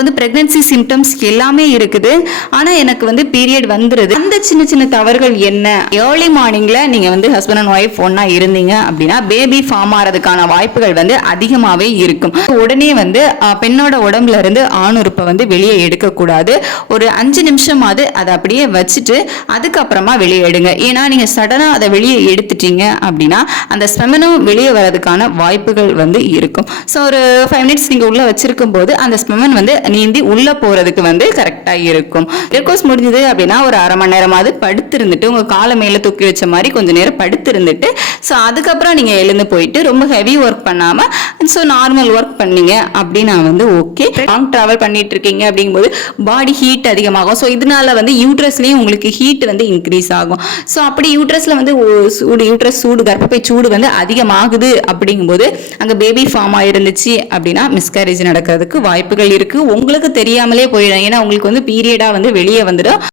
வந்து pregnancy symptoms எல்லாமே இருக்குது. ஆனா எனக்கு வந்து பீரியட் வந்துருது. அந்த சின்ன சின்ன தவறுகள் என்ன? ஏர்லி மார்னிங்ல நீங்க வந்து ஹஸ்பண்ட் அண்ட் ஒய்ஃப் ஒன்னா இருந்தீங்க அப்படின்னா பேபி ஃபார்ம் ஆறதுக்கான வாய்ப்புகள் வந்து அதிகமாவே இருக்கும். உடனே வந்து பெண்ணோட உடம்புல இருந்து ஆணுறுப்பை வந்து வெளியே எடுக்க கூடாது. ஒரு 5 நிமிஷமாவது அதை அப்படியே வச்சுட்டு அதுக்கப்புறமா வெளியே எடுங்க. ஏன்னா நீங்க சடனா அதை வெளியே எடுத்துட்டீங்க அப்படின்னா அந்த ஸ்பெமனும் வெளியே வரதுக்கான வாய்ப்புகள் வந்து இருக்கும். ஸோ ஒரு 5 மினிட்ஸ் நீங்க உள்ள வச்சிருக்கும் போது அந்த ஸ்பெமன் வந்து நீந்தி உள்ள போறதுக்கு வந்து கரெக்டா இருக்கும். இன்டர்கோர்ஸ் முடிஞ்சது அப்படின்னா ஒரு அரை மணி நேரமாவது படுத்திருந்துட்டு உங்க காலை மேல தூக்கி வச்ச மாதிரி கொஞ்ச நேரம் படுத்திருந்துட்டு ஸோ அதுக்கப்புறம் நீங்க எழுந்து போயிட்டு ரொம்ப ஹெவி ஒர்க் பண்ணாம ஸோ நார்மல் ஒர்க் பண்ணீங்க அப்படின்னா வந்து ஓகே. லாங் டிராவல் பண்ணிட்டு இருக்கீங்க அப்படிங்கும்போது பாடி ஹீட் அதிகமாகும். ஸோ இதனால வந்து யூட்ரஸ்லயும் உங்களுக்கு ஹீட் வந்து இன்க்ரீஸ் ஆகும். ஸோ அப்படி யூட்ரஸ்ல வந்து யூட்ரஸ் சூடு கர்ப்பப்பை சூடு வந்து அதிகமாகுது அப்படிங்கும்போது அங்க பேபி ஃபார்ம் ஆயிருந்துச்சு அப்படின்னா மிஸ்கேரேஜ் நடக்கிறதுக்கு வாய்ப்புகள் இருக்கு. உங்களுக்கு தெரியாமலே போயிடும். ஏன்னா உங்களுக்கு வந்து பீரியடா வந்து வெளியே வந்துடும்.